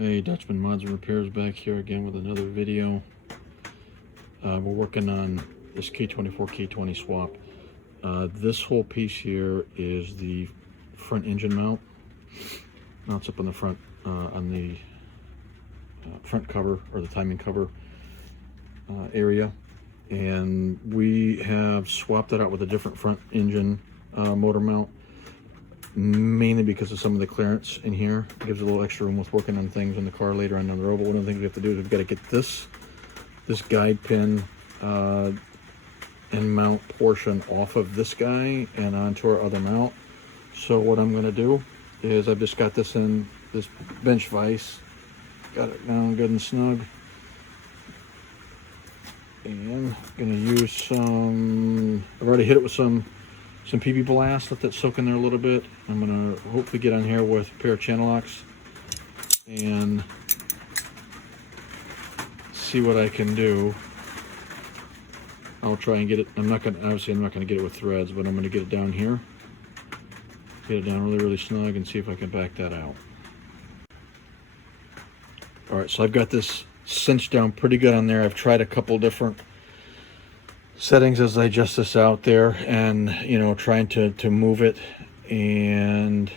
Hey, Dutchman Mods and Repairs back here again with another video. We're working on this K24 K20 swap. This whole piece here is the front engine mount. Mounts up on the front, on the front cover or the timing cover area, and we have swapped it out with a different front engine motor mount. Mainly because of some of the clearance in here. It gives a little extra room with working on things in the car later on down the road. But one of the things we have to do is we've got to get this guide pin and mount portion off of this guy and onto our other mount. So what I'm going to do is I've just got this in this bench vise, got it down good and snug, and I'm going to use some, I've already hit it with some PB Blast, let that soak in there a little bit. I'm going to hopefully get on here with a pair of channel locks and see what I can do. I'll try and get it, obviously I'm not going to get it with threads, but I'm going to get it down here. Get it down really snug and see if I can back that out. Alright, so I've got this cinched down pretty good on there. I've tried a couple different settings as I adjust this out there, and trying to move it, and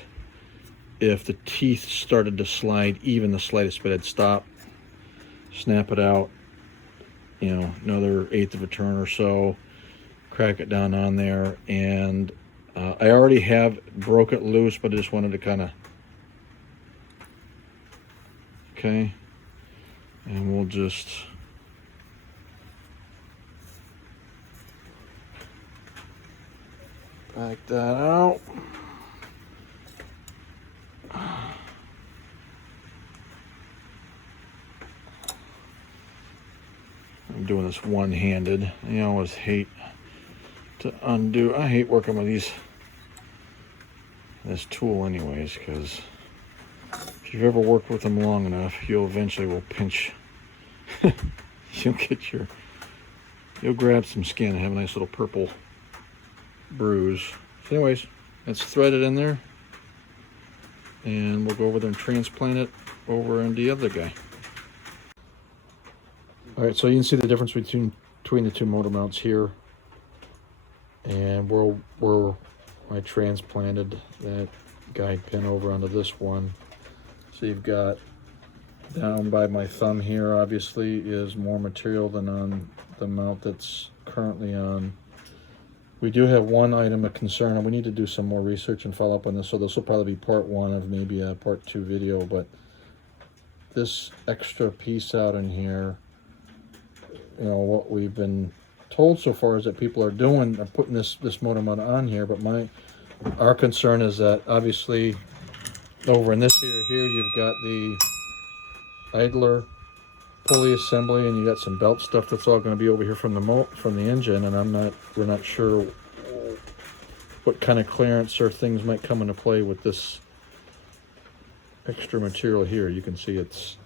if the teeth started to slide even the slightest bit, I'd stop, snap it out, another eighth of a turn or so, crack it down on there, and I already have broke it loose, but I just wanted to kind of, okay, and we'll just back that out. I'm doing this one-handed. I always hate to undo. I hate working with this tool anyways, because if you've ever worked with them long enough, you'll eventually will pinch. You'll grab some skin and have a nice little purple bruise. So anyways, it's threaded in there, and we'll go over there and transplant it over into the other guy. All right, so you can see the difference between the two motor mounts here, and where I transplanted that guide pin over onto this one. So you've got down by my thumb here, obviously, is more material than on the mount that's currently on. We do have one item of concern, and we need to do some more research and follow up on this, so this will probably be part one of maybe a part 2 video. But this extra piece out in here, what we've been told so far is that people are putting this motor mount on here, but our concern is that obviously over in this area here you've got the idler pulley assembly, and you got some belt stuff that's all going to be over here from the engine, and we're not sure what kind of clearance or things might come into play with this extra material here. You can see it's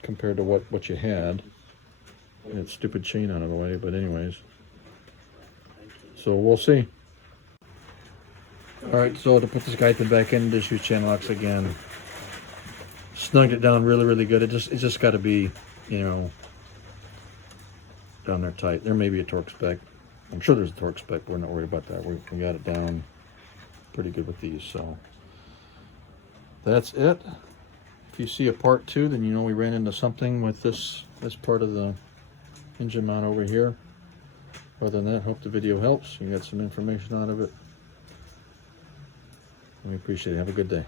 compared to what you had, and it's stupid chain out of the way, but anyways, so we'll see. All right, so to put this guide pin back in, just use channel locks again. Snugged it down really good. It's just got to be, down there tight. There may be a torque spec. I'm sure there's a torque spec, but we're not worried about that. We got it down pretty good with these. So that's it. If you see a part 2, then we ran into something with this part of the engine mount over here. Other than that, hope the video helps. You got some information out of it. We appreciate it. Have a good day.